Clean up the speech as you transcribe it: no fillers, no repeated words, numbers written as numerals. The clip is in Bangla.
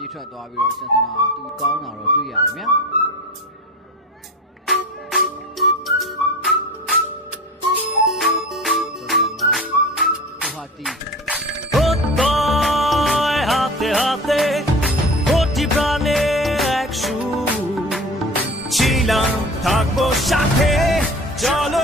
ပြေးထွက်သွားပြီးတော့ဆန်စနာသူကောင်းတာတော့တွေ့ရတယ်ဗျာহাতে কোটি প্রাণে এক সুর ছিলাম থাকবো সাথে চলো